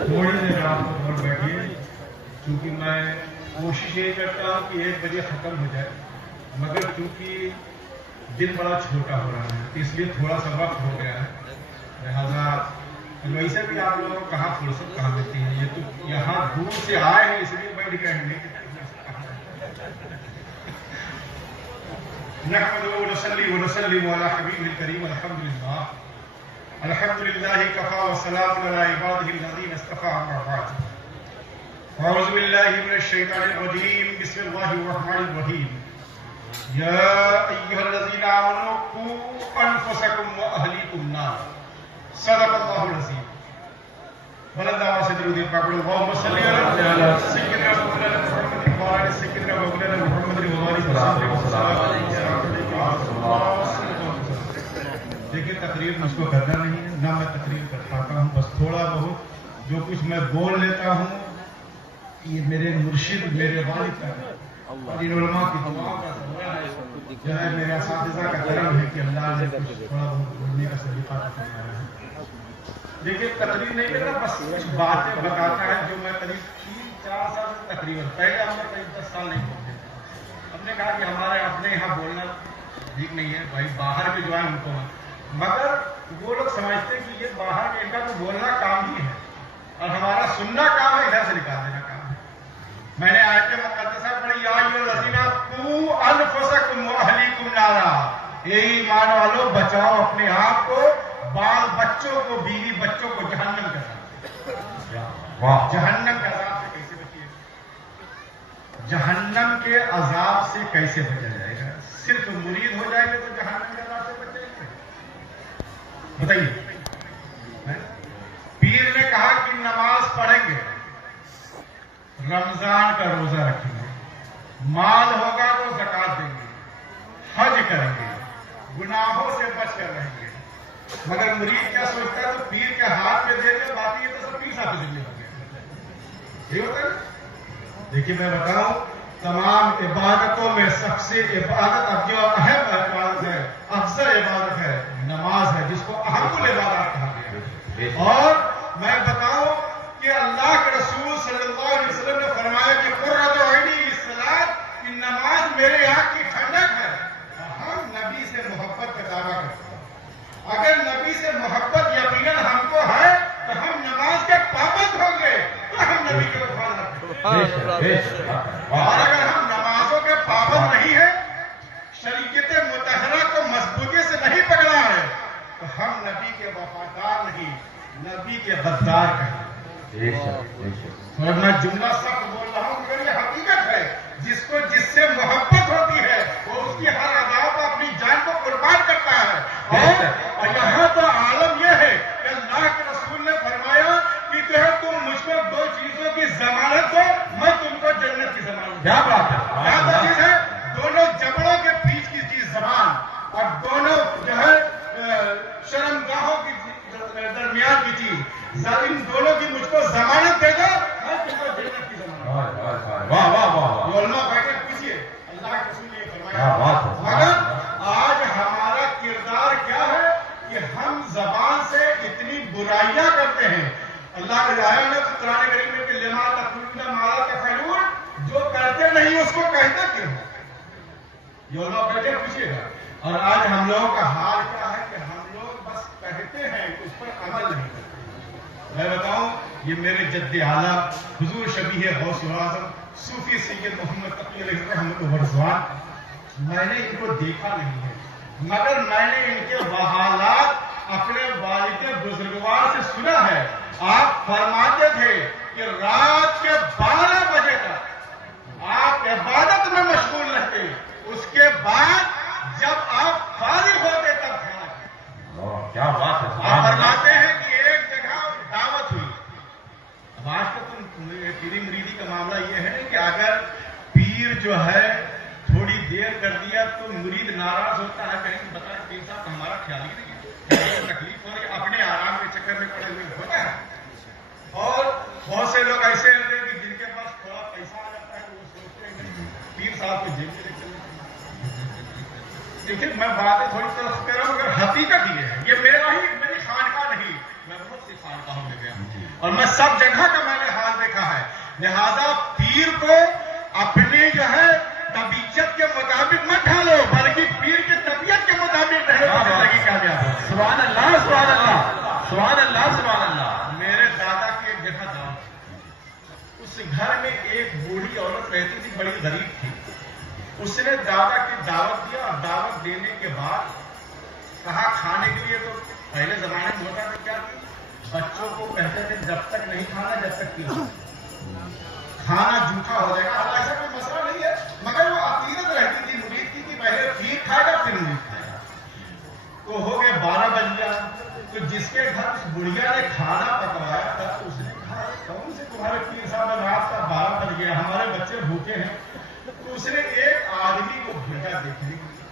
थोड़ी देर आप तो और बैठिए, क्योंकि मैं कोशिश ये करता हूँ कि 1 बजे ख़त्म हो जाए, मगर क्योंकि दिन बड़ा छोटा हो रहा है इसलिए थोड़ा सा वक्त हो गया है। लिहाजा वैसे भी आप लोगों को कहाँ फुर्सत कहाँ मिलती है, ये तो यहाँ दूर से आए हैं इसलिए बैठ गए हैं। नहमदुहु व नसल्लिमु अला हबीबिल करीम अल्हम्दुलिल्लाह अल्हम्दुलिल्लाहि कफ़ा व सलामुन अला इबादिहिल लज़ीना इस्तफ़ा अम्मा बअद। अऊज़ु बिल्लाहि मिनश शैतानिर रजीम बिस्मिल्लाहिर रहमानिर रहीम। या अय्युहल्लज़ीना आमनू क़ू अनफुसकुम व अहलीकुम नार। सदक़ल्लाहुल अज़ीम। बुलंद आवाज़ से दुरूद पाक पढ़ो। अल्लाहुम्मा सल्लि अला सय्यिदिना मौलाना मुहम्मद व अला सय्यिदिना मौलाना मुहम्मद व आलिहि। देखिए तकरीर मुझको करना नहीं है, ना मैं तकरीर कर पाता हूँ, बस थोड़ा बहुत जो कुछ मैं बोल लेता हूँ ये मेरे मुर्शिद मेरे वालिद का और इन उलमा की दुआओं का जो है मेरे असातिज़ा का करम है कि अल्लाह ने कुछ थोड़ा बहुत बोलने का सलीका फरमाया है। देखिए तकरीर नहीं कर रहा, बस कुछ बातें बताता है जो मैं करीब 3-4 साल से तकरीबन, पहले हमने करीब 10 साल नहीं बोलते थे। हमने कहा कि हमारे अपने यहाँ बोलना ठीक नहीं है, भाई बाहर के जो है उनको, मगर वो लोग समझते कि ये बाहर के इनका तो बोलना काम ही है और हमारा सुनना काम है, इधर से निकाल देना काम है। मैंने आयत मुक़द्दसा पढ़ी, या अय्युहल्लज़ीना क़ू अनफुसकुम व अहलीकुम नारा। ए ईमान वालों, बचाओ अपने आप को, बाल बच्चों को, बीवी बच्चों को जहन्नम के अज़ाब। जहन्नम के अज़ाब से कैसे बचिए? जहन्नम के अज़ाब से कैसे बचा जाएगा? सिर्फ मुरीद हो जाएंगे तो जहन्नम के अज़ाब से बचेंगे? बताइए। पीर ने कहा कि नमाज पढ़ेंगे, रमजान का रोजा रखेंगे, माल होगा तो ज़कात देंगे, हज करेंगे, गुनाहों से बच कर रहेंगे, मगर मुरीद क्या सोचता है? तो पीर के हाथ में देंगे, बाकी ये तो सब पीर साहब के जिम्मे हो गए। ये होता है। देखिए मैं बताऊं, तमाम इबादतों में सबसे इबादत, अब जो अहम इबादत है, अफजल इबादत है, नमाज है, जिसको अहमुल इबादत कहा गया। और मैं बताऊं कि अल्लाह के रसूल सल्लल्लाहु अलैहि वसल्लम ने फरमाया कि कुर्रतु ऐनी लिस्सलात, कि नमाज मेरे आंख की ठंडक है। हम नबी से मोहब्बत का दावा करते हैं। अगर नबी से मोहब्बत यकीनन हमको है तो हम नमाज के पाबंद होंगे, तो हम नबी के वफादार हैं। और अगर हम नमाजों के पाबंद नहीं है, शरीयत मुतहरा को मजबूती से नहीं पकड़ा है, तो हम नबी के वफादार नहीं, नबी के गद्दार कहें। और मैं जुमला सख्त बोल रहा हूं मगर ये हकीकत है। जिसको जिससे मोहब्बत होती है वो उसकी हर अदा पर अपनी जान को कुर्बान करता है। और यहाँ तो आलम यह है कि अल्लाह के रसूल ने फरमाया कि जो है तुम मुझको 2 चीजों की जमानत दो, मैं तुमको जन्नत की जमानत। क्या बात है? क्या तो चीज है? दोनों जबड़ों के बीच की चीज जबान, और दोनों जो है शर्मगाहों की दरमियान की चीज, इन दोनों की मुझको जमानत दे दो, मैं तुमको जन्नत की जमानत। वाह वाह वाह। उलमा बैठे पूछिए, अल्लाह के रसूल ने फरमाया। मगर आज हमारा किरदार क्या है कि हम जबान से इतनी बुराइयां करते हैं। अल्लाह के आया ने कुरान करीम में कि लिमा तक़ूलून मा ला तफ़अलून, जो करते नहीं उसको कहते क्यों? ये लोग बैठे पूछिएगा। और आज हम लोगों का हाल क्या है कि हम लोग बस कहते हैं, उस पर अमल नहीं करते। मैं बताऊं, ये मेरे जद्दे आला हुजूर शबीह गौस आज़म सूफी सैयद मोहम्मद तक़ी अलैहि रहमतुल्लाह व रिज़वान, मैंने इनको देखा नहीं है, मगर मैंने इनके वहालात अपने वालिद बुजुर्गवार से सुना है। आप फरमाते थे कि रात के 12 बजे तक आप इबादत में मशगूल रहते, उसके बाद जब आप फारिग होते तब खाना। क्या बात है। आप फरमाते हैं कि एक जगह दावत हुई। अब आज तो पीरी मुरीदी का मामला यह है कि अगर पीर जो है थोड़ी देर कर दिया तो मुरीद नाराज होता है, कहीं बता पीर साहब हमारा ख्याल ही नहीं है, तकलीफ हो रही, अपने आराम के चक्कर में पड़े हुए होता है। और बहुत से लोग ऐसे होते हैं कि जिनके पास थोड़ा पैसा आ जाता है वो सोचते हैं कि पीर साहब को जेब में ले चलना। देखिए मैं बातें थोड़ी तरफ कर रहा हूँ, मगर हकीकत ये है। ये मेरा ही, मेरी खानका नहीं, मैं बहुत सी खानकाहों में गया اور میں سب جگہ کا میں نے حال دیکھا ہے. لہذا پیر کو اپنی جو ہے طبیعت کے مطابق مت ڈھالو، بلکہ پیر کی طبیعت کے مطابق ڈھالو، زندگی کامیاب ہو. سبحان اللہ، سبحان اللہ، سبحان اللہ، سبحان اللہ. میرے دادا کی ایک جگہ دعوت تھی. اس گھر میں ایک بوڑھی عورت رہتی تھی، بڑی غریب تھی. اس نے دادا کی دعوت دیا اور دعوت دینے کے بعد کہا کھانے کے لیے. تو پہلے زمانے میں ہوتا تھا کیا کہ بچوں کو کہتے تھے جب تک نہیں کھانا جب تک پینا، کھانا جھوٹا ہو جائے گا. اب ایسا کوئی مسئلہ نہیں ہے، مگر وہ عقیدت رہتی تھی مرید کی کہ پہلے پیر کھائے گا پھر مرید کھائے گا. تو ہو گئے 12 بج گیا. تو جس کے گھر اس بڑھیا نے کھانا پکوایا تھا اس نے کہا کون سے تمہارے پیر صاحب رات کا 12 بج گیا، ہمارے بچے بھوکے ہیں. تو اس نے ایک آدمی کو بھیجا دیکھنے کے لیے،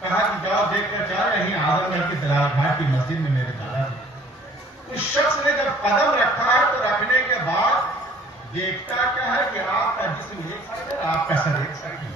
کہا کہ جاؤ دیکھ کر جائے یہیں اعظم گڑھ کی دلال گھاٹ کی مسجد میں میرے دادا تھے. اس شخص نے جب قدم رکھا ہے تو رکھنے کے بعد دیکھتا کیا ہے کہ آپ کا جسم ایک سائڈ ہے، آپ کا سر ایک سائڈ ہے.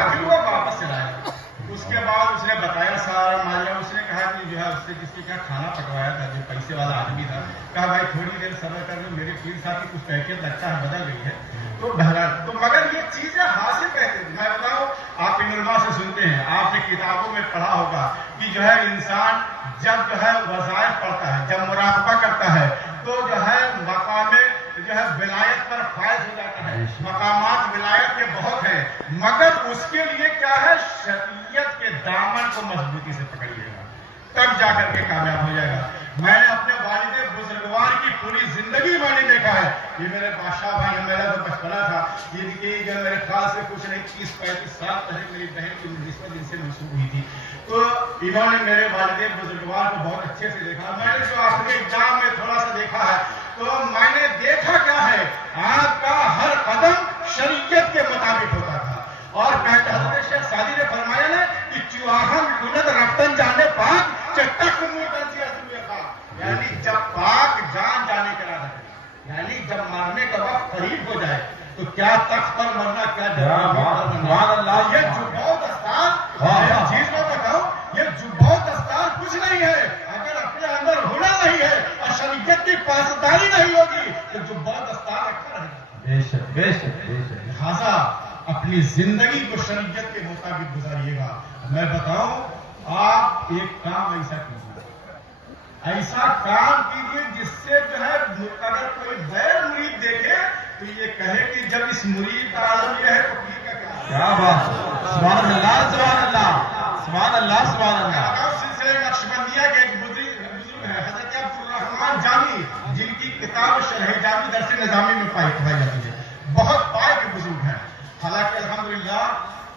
آخر وہ واپس چلا گیا. اس کے بعد اس نے بتایا سارا ماجرا. اس نے کہا کہ جو ہے اس نے کس کے کیا کھانا پکوایا تھا، جو پیسے والا آدمی تھا. کہا بھائی تھوڑی دیر صبر کر لو، میرے پیر صاحب کی کچھ کیفیت لگتا ہے بدل گئی ہے. تو ڈھلا تو مگر یہ چیزیں حاصل کہتے ہیں. میں بتاؤں آپ علماء سے سنتے ہیں، آپ نے کتابوں میں پڑھا ہوگا کہ جو ہے انسان جب جو ہے وظائف پڑھتا ہے، جب مراقبہ کرتا ہے تو جو ہے مقام جو ہے ولایت پر فائز ہو جاتا ہے. مقامات ولایت کے بہت ہیں، مگر اس کے لیے کیا ہے شریعت کے دامن کو مضبوطی سے پکڑیے گا تب جا کر کے کامیاب ہو جائے گا. میں نے اپنے والد بزرگوار کی پوری زندگی میں نے دیکھا ہے. یہ میرے بادشاہ بھائی میرا جو بچپنا تھا یہ جو میرے خیال سے کچھ نہیں 30-35 سال پہلے میری بہن کی نسبت ان سے منسوب ہوئی تھی. تو انہوں نے میرے والد بزرگوار کو بہت اچھے سے دیکھا. میں نے جو آخری ایگزام میں تھوڑا سا دیکھا ہے تو میں نے دیکھا کیا ہے آپ کا ہر قدم شریعت کے مطابق ہوتا تھا. اور کہتے حضرت شیخ سعدی نے فرمایا نا کہ چوہن گنت رفتن جانے پاک چٹک موٹن سی اصل خاک. یعنی جب پاک جان جانے کا ارادہ کرے، یعنی جب مرنے کا وقت قریب ہو جائے تو کیا تخت پر مرنا کیا سبحان اللہ. یہ جبہ و دستار چیز میں بتاؤں، یہ جبہ و دستار کچھ نہیں ہے اگر اپنے اندر ہونا نہیں ہے اور شریعت کی پاسداری نہیں ہوگی تو جبہ و دستار رکھا رہے گا. بے شک، بے شک، بے شک. لہٰذا اپنی زندگی کو شریعت کے مطابق گزاریے گا. میں بتاؤں آپ ایک کام ایسا کیجیے، ایسا کام کیجیے جس سے جو ہے اگر کوئی غیر مرید دیکھے تو یہ کہے کہ جب اس مرید کا عالم یہ ہے تو پیر کا کیا بات. سبحان اللہ، سبحان اللہ، سبحان اللہ، سبحان اللہ. سلسلے نقشبندیہ کے ایک بزرگ ہیں حضرت عبدالرحمان جامی، جن کی کتاب شرح جامی درس نظامی میں پائی جاتی ہے. بہت پائے کے بزرگ ہیں. حالانکہ الحمدللہ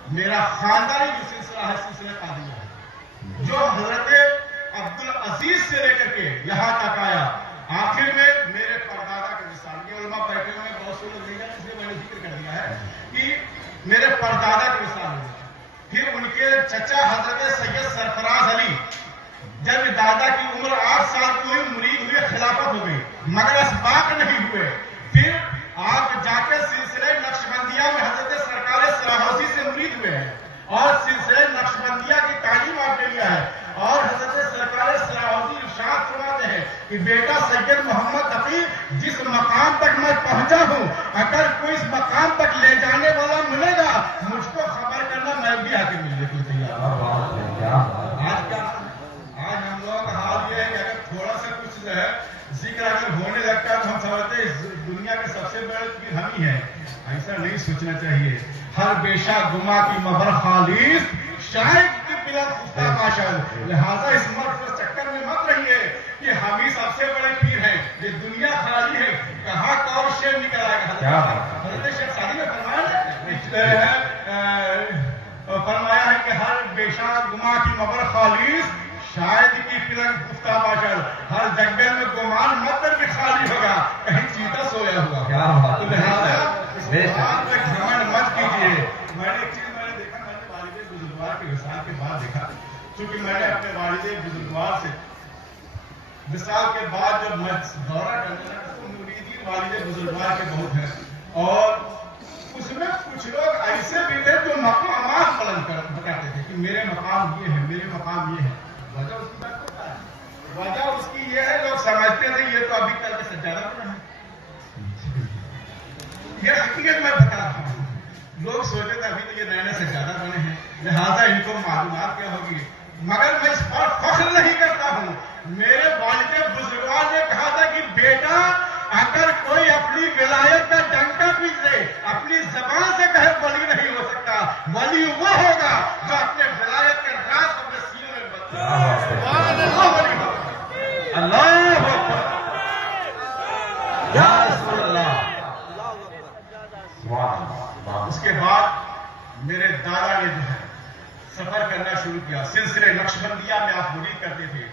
میرا خاندانی جو سلسلہ ہے سلسلہ قادریہ ہے، جو حضرت عبدالعزیز سے لے کر کے یہاں تک آیا. آخر میں میرے پردادا کے مثال کے علماء بیٹھے ہوئے بہت سے لوگ نہیں ہیں، اس لیے میں نے ذکر کر دیا ہے کہ میرے پردادا کے مثال ہوئے. پھر ان کے چچا حضرت سید سرفراز علی، جب دادا کی عمر 8 سال کی ہوئی مرید ہوئے خلافت ہو گئی مگر اسباق نہیں ہوئے. پھر آپ جا کے سلسلے نقشبندیہ میں حضرت سرکار سراہوسی سے مرید ہوئے ہیں اور سلسلے نقشبندیہ کی تعلیم آپ نے لیا ہے. اور حضرت سرکار سراہوسی ارشاد فرماتے ہیں کہ بیٹا سید محمد تقی جس مقام تک میں پہنچا ہوں اگر کوئی اس مقام تک لے جانے والا ملے گا مجھ کو خبر کرنا، میں بھی آ کے ملنے کے لیے تیار ہوں. آج ہم لوگوں کا حال یہ ہے کہ اگر تھوڑا سا کچھ جو ہے ذکر اگر ہونے لگتا ہے تو ہم سمجھتے ہیں دنیا کے سب سے بڑے پیر ہم ہی ہیں. ایسا نہیں سوچنا چاہیے. ہر بیشا گما کی مبر خالص شاید کی بلا خفتہ باشد. لہذا اس مرد پر چکر میں مت رہیے کہ ہم ہی سب سے بڑے پیر ہیں، یہ دنیا خالی ہے، کہاں کا اور شیر نکل آئے گا. حضرت شیخ سعدی نے فرمایا ہے کہ ہر بیشا گما کی مبر خالص شاید کی پلنگ گفتہ باشد. ہر جنگل میں گمان مت کر کے خالی ہوگا، کہیں چیتا سویا ہوا. تو لہٰذا اس بات پہ گھمنڈ مت کیجیے. میں نے ایک چیز دیکھا، میں نے والد بزرگوار کے وصال کے بعد دیکھا، کیونکہ میں نے اپنے والد بزرگوار سے وصال کے بعد جب میں دورہ کرنے لگا تو مریدین والد بزرگوار کے بہت ہیں اور اس میں کچھ لوگ ایسے بھی تھے جو مقامات بلند بتاتے تھے کہ میرے مقام یہ ہے، میرے مقام یہ ہے. وجہ اس کی بات ہوتا ہے، وجہ اس کی یہ ہے، لوگ سمجھتے تھے یہ تو ابھی کل کے سجادہ بنا ہے. یہ حقیقت میں بتا رہا ہوں. لوگ سوچتے تھے ابھی تو یہ نئے نئے سجادہ بنے ہیں، لہٰذا ان کو معلومات کیا ہوگی. مگر میں اس پر فخر نہیں کرتا ہوں. میرے والد بزرگوار نے کہا تھا کہ بیٹا اگر کوئی اپنی ولایت کا ڈنکا پیٹ لے، اپنی زبان سے کہے ولی نہیں ہو سکتا، ولی وہ ہوگا جو اپنے ولایت کے راز اپنے سینے میں اللہ یا رسول اللہ. اس کے بعد میرے دادا نے جو ہے سفر کرنا شروع کیا. سلسلے نقشبندیہ میں آپ مرید کرتے تھے.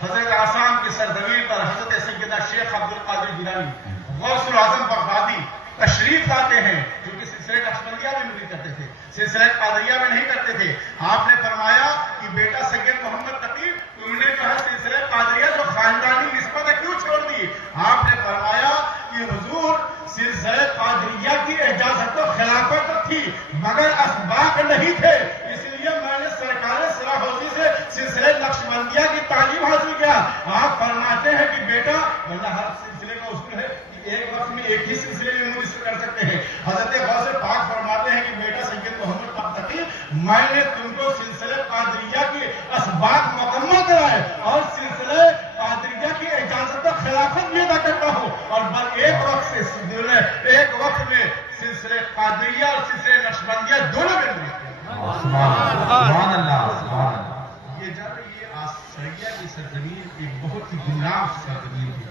حضرت آسام کی سرزمین پر حضرت سیدنا شیخ عبد القادر جیلانی غوث الاعظم بغدادی تشریف لاتے ہیں، کیونکہ سلسلے نقشبندیہ میں مرید کرتے تھے، سلسلہ قادریہ میں نہیں کرتے تھے. آپ نے فرمایا کہ بیٹا سید محمد تقی، تم نے جو ہے سلسلہ قادریہ جو خاندانی نسبت ہے کیوں چھوڑ دی؟ آپ نے فرمایا کہ حضور سلسلہ قادریہ کی اجازت تو خلافت تھی مگر اسباق نہیں تھے، اس لیے میں نے سرکار سراحوزی سے سلسلہ نقشبندیہ کی تعلیم حاصل کیا. آپ فرماتے ہیں کہ بیٹا اللہ ہر سلسلے کا اصول ہے کہ ایک وقت میں ایک ہی سلسلے میں مرید کر سکتے ہیں. حضرت غوث پاک فرماتے ہیں کہ بیٹا سید محمد تقی، میں نے تم کو سلسلہ قادریہ کی اسباق مکمل کرائے اور سلسلہ قادریہ کی اجازت و خلافت بھی ادا کرتا ہوں، اور بل ایک وقت میں سلسلہ قادریہ اور سلسلہ نقشبندیہ دونوں میں مرید کیا. سبحان اللہ سبحان اللہ. یہ جب یہ آسریہ کی سرزمین ایک بہت ہی گمراہ سرزمین تھی.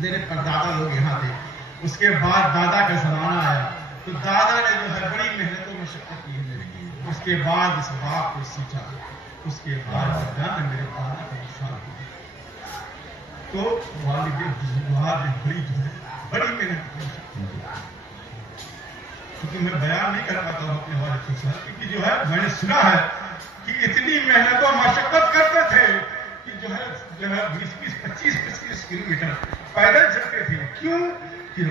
میرے پردادا لوگ یہاں تھے. اس کے بعد دادا کا زمانہ آیا تو دادا نے جو ہے بڑی محنت و مشقت کی ہے. اس کے بعد اس باپ کو سیکھا. اس کے بعد میرے دادا کا وصال ہوا تو والد بزرگوار نے بڑی محنت کی. کیونکہ میں بیان نہیں کر پاتا ہوں اپنے والد کے ساتھ، کیونکہ جو ہے میں نے سنا ہے کہ اتنی محنت و مشقت کرتے تھے کہ جو ہے 20-25 کلومیٹر پیدل چلتے تھے. کیوں کہ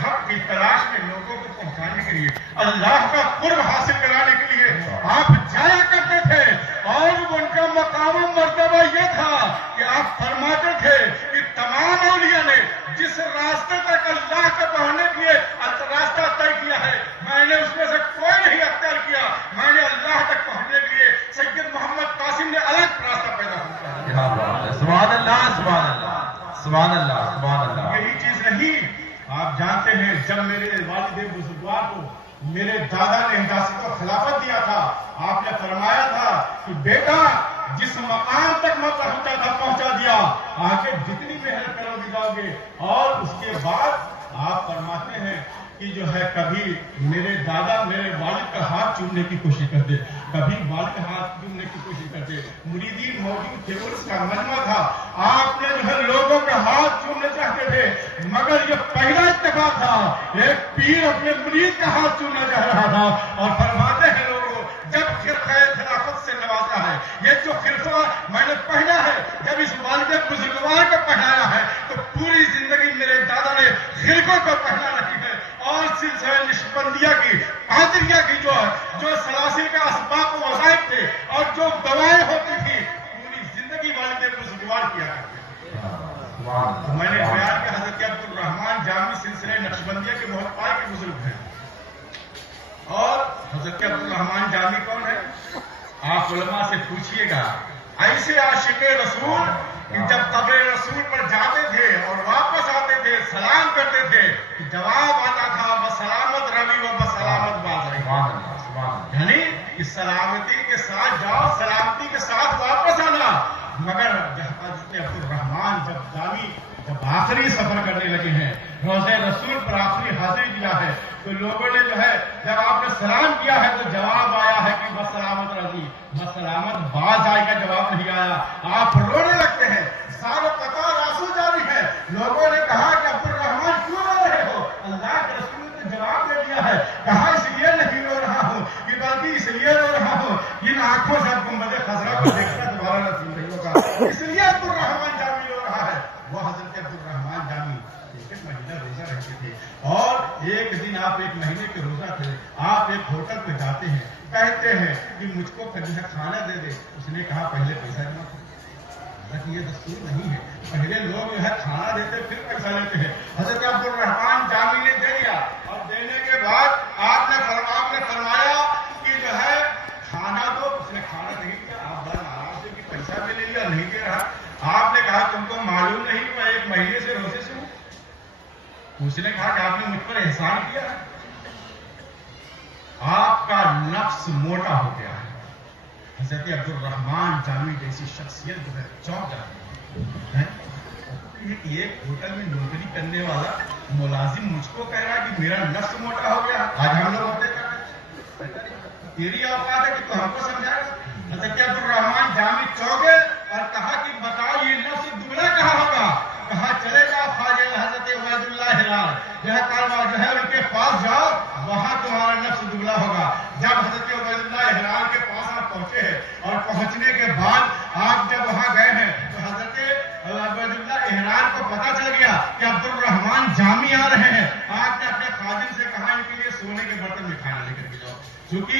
حق کی تلاش میں لوگوں کو پہنچانے کے لیے، اللہ کا قرب حاصل کرانے کے لیے آپ جایا کرتے تھے. اور ان کا مقام و مرتبہ یہ تھا کہ آپ فرماتے تھے کہ تمام اولیاء نے جس راستے تک اللہ کے پہنچنے کے لیے راستہ طے کیا ہے، میں نے اس میں سے کوئی نہیں اختیار کیا. میں نے اللہ تک پہنچنے کے لیے سید محمد قاسم نے الگ راستہ پیدا کیا. سبحان اللہ سبحان اللہ سبحان اللہ سبحان اللہ. یہی چیز نہیں، آپ جانتے ہیں جب میرے والد بزرگوار کو میرے دادا نے اجازت و خلافت دیا تھا، آپ نے فرمایا تھا کہ بیٹا جس مقام تک میں پہنچا تھا پہنچا دیا، آگے جتنی محنت کرو گے جاؤ گے. اور اس کے بعد آپ فرماتے ہیں کہ جو ہے کبھی میرے دادا میرے والد کا ہاتھ چومنے کی کوشش کرتے، کبھی والد کا ہاتھ چومنے کی کوشش کرتے. مریدین موجود تھے، اس کا مجمع تھا. آپ نے جو ہے لوگوں کا ہاتھ چومنے چاہتے تھے، مگر یہ پہلا اتفاق تھا ایک پیر اپنے مرید کا ہاتھ چومنا چاہ رہا تھا. اور فرماتے ہیں لوگوں جب خرقہ خلافت سے نوازا ہے، یہ جو خرقہ میں نے پہنا ہے، جب اس والد بزرگوار کو پہنایا ہے تو پوری زندگی میرے دادا نے خرقوں کو پہنا رکھی ہے. اور سلسلہ نقشبندیہ کی قادریہ کی جو سلاسل کا اسباق و وظائف تھے اور جو دوائیں ہوتی تھی، پوری زندگی والد بزرگوار کیا کرتے تھے. تو میں نے بیان کیا حضرت عبد الرحمان جامی سلسلہ نقشبندیہ کے بہت پائے کے بزرگ ہیں. اور حضرت عبد الرحمان جامی کون ہے؟ آپ علماء سے پوچھئے گا. ایسے عاشق رسول کہ جب قبر رسول پر جاتے تھے اور واپس آتے تھے سلام کرتے تھے، جواب آتا تھا بسلامت روی و بسلامت باز آئی، یعنی اس سلامتی کے ساتھ جاؤ، سلامتی کے ساتھ واپس آنا. مگر حضرت عبد الرحمان جب آخری سفر کرنے لگے ہیں، روضہ رسول پر آخری حاضری دیا ہے، تو لوگوں نے جو ہے جب آپ نے سلام کیا ہے تو جواب آیا ہے کہ بسلامت رضی، بسلامت باز آئی کا جواب نہیں آیا. آپ رونے لگتے ہیں، سارے قطار آنسو جاری ہے. لوگوں نے کہا کہ عبد الرحمان کیوں رو رہے ہو؟ اللہ کے رسول نے جواب دے دیا ہے، کہا اس لیے نہیں رو رہا ہوں کہ بلکہ اس لیے رو رہا ہوں جن آنکھوں سے گنبد خضرا کو دیکھنا دوبارہ نصیب نہیں ہوگا، اس لیے عبد الرحمان جامی رو رہا ہے. وہ حضرت عبد الرحمان جامی ایک مہینہ روزہ رکھتے تھے. اور ایک دن آپ ایک مہینے کے روزہ تھے، آپ ایک ہوٹل پہ جاتے ہیں، کہتے ہیں کہ مجھ کو کھانا دے دے. اس نے کہا پہلے پیسہ جمع کرو. हालांकि ये दस्तूर नहीं है। पहले लोग जो है खाना देते फिर पैसा लेते हैं। हजरत अब्दुर्रहमान जामी ने दे दिया और देने के बाद आपने फरमाया कि जो है खाना तो उसने खाना नहीं दिया, आप बड़ा नाराज से कि पैसा भी ले लिया, नहीं दे रहा। आपने कहा तुमको मालूम नहीं मैं 1 महीने से रोजे से हूं। उसने कहा कि आपने मुझ पर एहसान किया, आपका नफ्स मोटा हो गया है। हजरत अब्दुर्रहमान जामी जैसी शख्सियत जो है चौंक जाती है। एक होटल में नौकरी करने वाला मुलाजिम मुझको कह रहा है कि मेरा नफ्स मोटा हो गया। आज हम लोग होते तेरी औकात है कि तू हमको समझाएगा। हजरत अब्दुर्रहमान जामी चौंके और कहा कि बताओ ये नफ्स दुगना कहाँ होगा। कहा चलेगा ख्वाजा हजरत उबैदुल्लाह हिलाल जो है उनके पास जाओ, वहां तुम्हारा नफ्स दुगना होगा। जब हजरत उबैदुल्लाह हिलाल के पास आप पहुंचे हैं और पहुंचने के बाद आप जब वहां गए हैं तो हजरत उबैदुल्लाह हिलाल को पता चल गया कि अब्दुर्रहमान जामी आ रहे हैं। आपने अपने खादिम से कहा इनके लिए सोने के बर्तन में खाना लेकर के जाओ, क्योंकि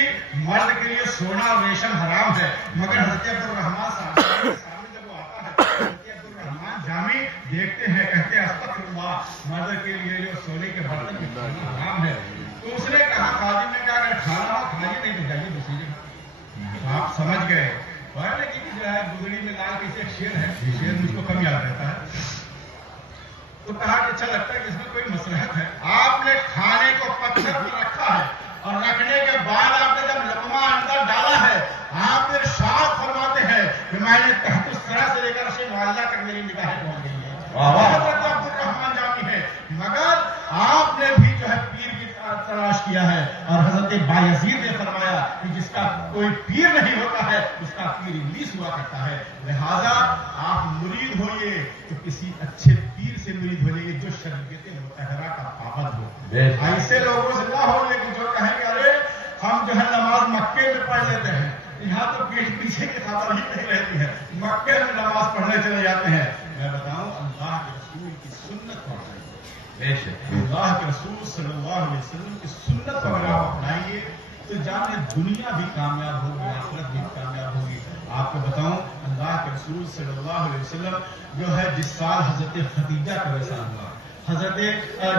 मर्द के लिए सोना और रेशम हराम है। मगर हजरत अब्दुर्रहमान सामने जब वो आता है, हजरत अब्दुर्रहमान जामी देखते हैं, कहते हैं अस्तगफिरुल्लाह, मर्द के लिए जो सोने के बर्तन में खाना हराम है। तो उसने कहा, खादिम ने कहा अगर खाना हो खाइए, नहीं तो जाइए दूसरी जगह। आप समझ गए कि जो है गुदड़ी में लाल किसी एक शेर है, शेर मुझको कम याद रहता है। तो कहा कि अच्छा लगता है कि इसमें कोई मसलहत है। आपने खाने को पत्थर पर रखा है और रखने के बाद आपने जब लकमा अंदर डाला है, आप इरशाद फरमाते हैं कि मैंने तहत सरा से लेकर से मुआल्ला तक मेरी निगाहें पहुंच गई है। अब्दुर्रहमान जामी है, मगर आपने भी जो है पीर की तलाश किया है। और हजरत बायजीद ने फरमाया कि जिसका कोई पीर नहीं होता है उसका पीर इब्लीस हुआ करता है। लिहाजा आप मुरीद होइए तो किसी अच्छे पीर से मुरीद होइए जो शरीयत मुतहरा का पाबंद हो। ऐसे लोगों से ना हो लेकिन जो कहेंगे अरे हम जो है नमाज मक्के में पढ़ लेते हैं, यहाँ तो पीठ पीछे की खबर ही नहीं रहती है, मक्के में नमाज पढ़ने चले जाते हैं। मैं बताऊं अल्लाह के रसूल की सुन्नत पर अल्लाह के रसूल सल्लल्लाहु अलैहि वसल्लम की सुन्नत पर अगर आप अपनाएंगे तो जाने दुनिया भी कामयाब होगी, आखिरत भी कामयाब होगी। आपको बताऊं अल्लाह के रसूल सल्लल्लाहु अलैहि वसल्लम जो है जिस साल हजरत खदीजा का वैसा हुआ, हजरत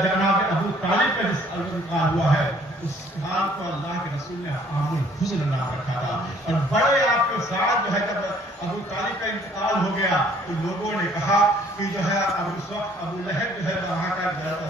जनाब अबू तालिब का जिस इंतकाल हुआ है, उस साल को अल्लाह के रसूल ने आमुल हुज़्न नाम रखा था। और बड़े आपके साथ जो है जब अबू तालिब का इंतकाल हो गया तो लोगों ने कहा कि जो है अबू लहब जो है वहां का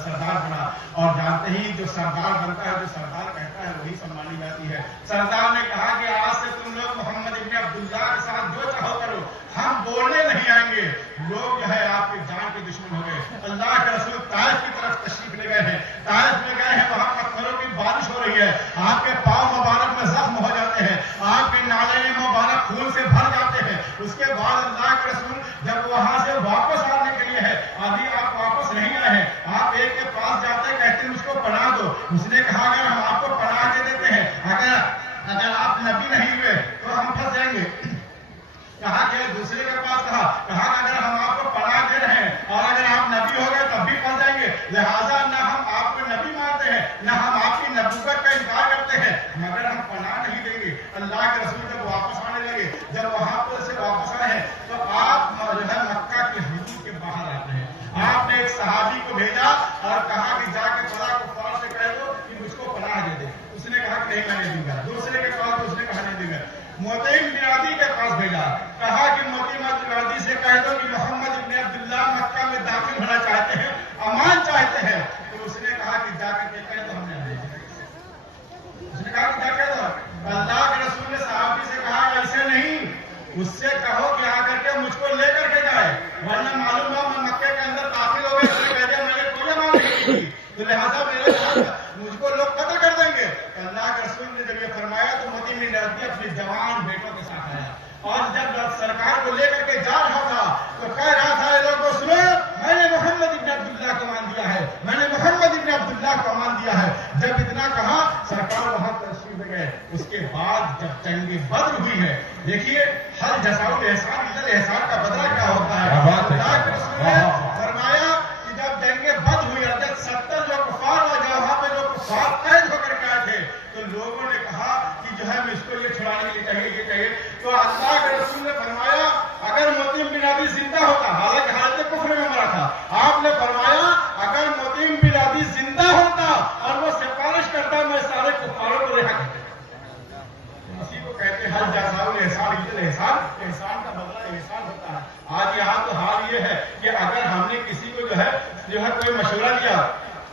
सरदार बना। और जानते ही जो सरदार बनता है, जो सरदार कहता है वही सम्मानी जाती है। सरदार ने कहा कि आज से तुम लोग मोहम्मद इब्न अब्दुल्लाह के साथ जो चाहो करो, हम बोलने नहीं आएंगे। लोग जो है आपके जान के दुश्मन हो गए। अल्लाह के रसूल ताइफ की तरफ तशरीफ ले गए हैं, ताइफ में गए हैं, वहां पत्थरों की बारिश हो रही है, आपके पांव मुबारक में जख्म हो जाते हैं, आपके नाले मुबारक खून से भर जाते हैं। उसके बाद अल्लाह के रसूल जब वहां से वापस आने के लिए है, अभी आप वापस नहीं आए हैं, आप एक के पास जाते कहते मुझको पनाह दो। उसने कहा अगर हम आपको पनाह दे देते हैं, अगर आप नबी नहीं हुए तो हम फंस जाएंगे। कहा कि दूसरे के पास कहा अगर हम आपको पनाह दे रहे हैं और अगर आप नबी हो गए तब भी फंस जाएंगे। लिहाजा न हम आपको नबी मानते हैं, न हम आपकी नबूवत का इनकार करते हैं, मगर हम पनाह नहीं देंगे। अल्लाह के रसूल जब वापस आने लगे, जब वहां पर से वापस आए हैं तो आप जो है मक्का की हदूद के बाहर आते हैं। आपने एक सहाबी को भेजा और कहा कि जाके बड़ा कुफार से कह दो कि मुझको पनाह दे दे। उसने कहा कि नहीं मैं नहीं दूंगा। दूसरे के पास उसने कहा नहीं दूंगा। मोतीम बिन अदी के पास भेजा, कहा कि मोतीम बिन अदी से कह दो कि मोहम्मद इब्न अब्दुल्लाह मक्का में दाखिल होना चाहते हैं, अमान चाहते हैं। तो उसने कहा कि जाकर के कह दो हमने नहीं। उसने कहा कि जाकर दो। अल्लाह के रसूल ने सहाबी से कहा ऐसे नहीं, उससे कहो कि आकर के मुझको लेकर के जाए, वरना मालूम हो मैं मक्के के अंदर दाखिल हो गए, उसने कह दिया मैंने कोई मांग नहीं की, तो लिहाजा मेरे मुझको लोग कत्ल कर देंगे। अल्लाह के रसूल ने जब ये फरमाया तो मोतीम बिन अदी अपने जवान बेटों के साथ आया और जब सरकार को लेकर के जा रहा था तो कह रहा था ये लोगों सुनो, मैंने मोहम्मद इब्न अब्दुल्लाह को मान दिया है, मैंने मोहम्मद इब्न अब्दुल्लाह को मान दिया है। जब इतना कहा सरकार वहां तशरीफ ले गए। उसके बाद जब जंग बद्र हुई है, देखिए हर जज़ाउल एहसान इधर एहसान का बदला क्या होता है। अल्लाह के रसूल ने फरमाया कि जब जंग बद्र हुई और जब 70 लोग कुफार वहां पे लोग कुफार कैद होकर के आए थे तो लोगों ने कहा कि जो है इसको ये छुड़ाने के लिए चाहिए, ये चाहिए। तो अल्लाह के रसूल ने फरमाया अगर मोतीम बिन अदी कोई मशवरा दिया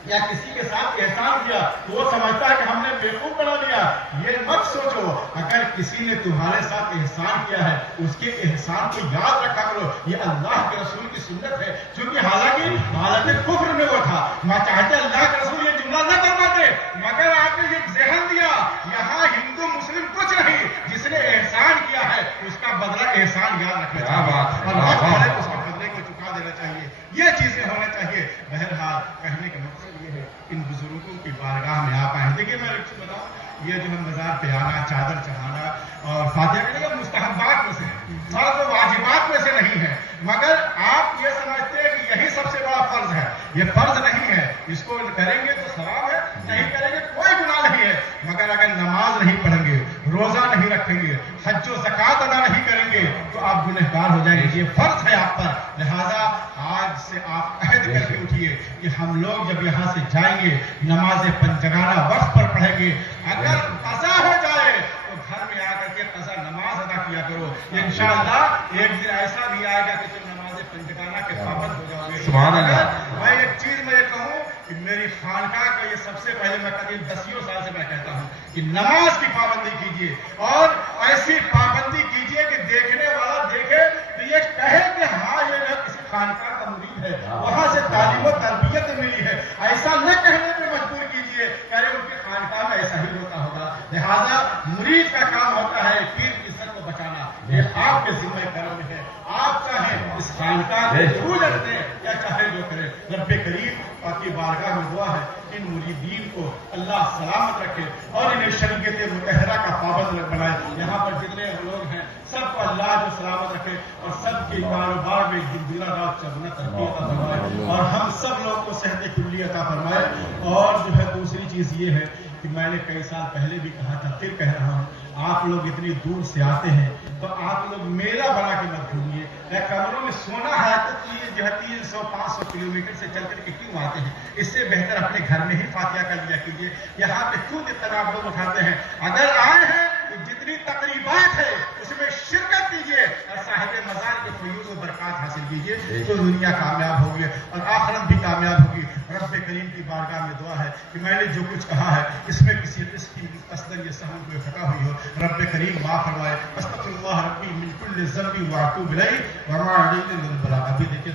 या किसी के साथ एहसान किया तो वो समझता है कि हमने बेवकूफ बना दिया। ये मत सोचो, अगर किसी ने तुम्हारे साथ एहसान किया है उसके एहसान को याद रखा करो। ये अल्लाह के रसूल की सुन्नत है, क्योंकि हालांकि हालत कुफ्र में वो था, मैं चाहते अल्लाह के रसूल ये जुमला न कर पाते, मगर आपने ये जहन दिया यहाँ हिंदू मुस्लिम कुछ नहीं, जिसने एहसान किया है उसका बदला एहसान याद रखना चाहिए और उसके बदले को चुका देना चाहिए। ये चीजें होना चाहिए। बहरहाल कहने का मकसद ये है, इन बुजुर्गों की बारगाह में आप आए। देखिए मैं एक चीज बताऊं, ये जो है मजार पे आना, चादर चढ़ाना और फातिहा करने का मुस्तहबात में से है, तो वाजिबात में से नहीं है, मगर आप ये समझते हैं कि यही सबसे बड़ा फर्ज है। ये फर्ज नहीं है, इसको करेंगे तो सवाब है, नहीं करेंगे कोई गुनाह नहीं है। मगर अगर नमाज नहीं पढ़ेंगे, रोजा नहीं रखेंगे, हज व ज़कात अदा नहीं करेंगे तो आप गुनहगार हो जाएंगे। ये फर्ज है आप पर। लिहाजा आज से आप अहद करके उठिए कि हम लोग जब यहाँ से जाएंगे नमाज पंजगाना वक्त पर पढ़ेंगे। अगर कज़ा हो जाए तो घर में आकर के कज़ा नमाज अदा किया करो। इंशाअल्लाह एक दिन ऐसा भी आएगा कि तुम नमाज पंजगाना के पाबंद हो जाओगे। सुभान अल्लाह। मैं एक चीज मैं कहूँ कि मेरी खानकाह का ये सबसे पहले मैं करीब 10 साल से मैं कहता हूँ कि नमाज की पाबंदी कीजिए और ऐसी पाबंदी कीजिए कि देखने वाला देखे तो ये कहे कि हाँ ये किसी खानकाह का मुरीद है, वहां से तालीम और तरबियत मिली है। ऐसा न कहने पर मजबूर कीजिए, कह रहे उनके खानकाह में ऐसा ही होता होगा। लिहाजा मुरीद का काम होता है पीर की इज्जत को बचाना, ये आपके जिम्मे कर्म है। आप चाहे इस खानकाह को जरूर रखते या चाहे जो करें, रब्बे करीम आपकी बारगाह में दुआ है इन मुरीदीन को अल्लाह सलामत रखे और इन्हें शरीयत मुतहरा का पाबंद बनाए। यहाँ पर जितने लोग हैं सबको अल्लाह जो सलामत रखे और सबके कारोबार में दिन रात चलना तरक्की अता फरमाए और हम सब लोग को सेहत कुल्ली अता फरमाए। और जो है दूसरी चीज ये है कि मैंने कई साल पहले भी कहा था, फिर कह रहा हूँ, आप लोग इतनी दूर से आते हैं तो आप लोग मेला बना के मत घूमिए। कमरों में सोना है तो ये जो है 300-500 किलोमीटर से चल करके क्यों आते हैं? इससे बेहतर अपने घर में ही फातिहा कर लिया कीजिए। यहाँ पे क्यों इतना आप लोग उठाते हैं? अगर आए हैं तो जितनी तकरीबात है उसमें शिरकत कीजिए और साहिब मजार के फयूज़ और बरकत हासिल कीजिए तो दुनिया कामयाब होगी और आखिरत भी कामयाब होगी। रब्बे करीम की बारगाह में दुआ है कि मैंने जो कुछ कहा है इसमें किसी किस्म की कसदर या सहम कोई खता हुई हो, रब्बे करीम माफ फरमाए। अस्तगफिरुल्लाह रब्बी मिन कुल्लि ज़ंबि व अतूबु इलैहि व मा अलैहि मिन बलाग। अभी देखिए